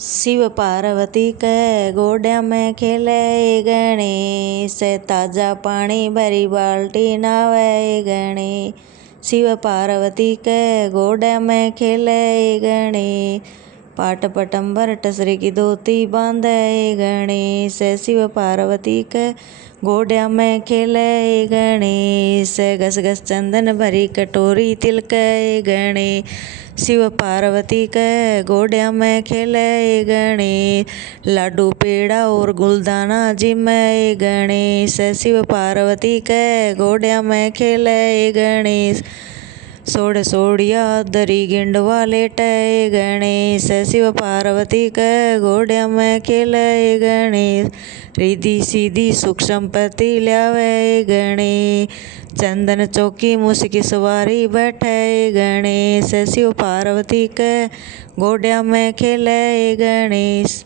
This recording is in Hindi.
शिव पार्वती के गोड्या में खेले गणेश, ताजा पानी भरी बाल्टी नावे गणेश। शिव पार्वती के गोड्या में खेले गणेश, पाट पटंबर टसरे की धोती बांधे गणेश। शिव पार्वती के गोड्या में खेले गणेश, घस घस चंदन भरी कटोरी तिलके गणेश। शिव पार्वती के गोड्या में खेले गणेश, लाडू पेड़ा और गुलदाना जिमे गणेश। शिव पार्वती के गोड्या में खेले गणेश, सोड़ सोड़िया दरी गेंडवा लेटे गणेश। शिव पार्वती के गोड्या में खेले गणेश, रिधी सीधी सुख संपत्ति ल्यावे गणेश। चंदन चौकी मुसकी सवारी बैठे गणेश। शिव पार्वती के गोड्या में खेले गणेश।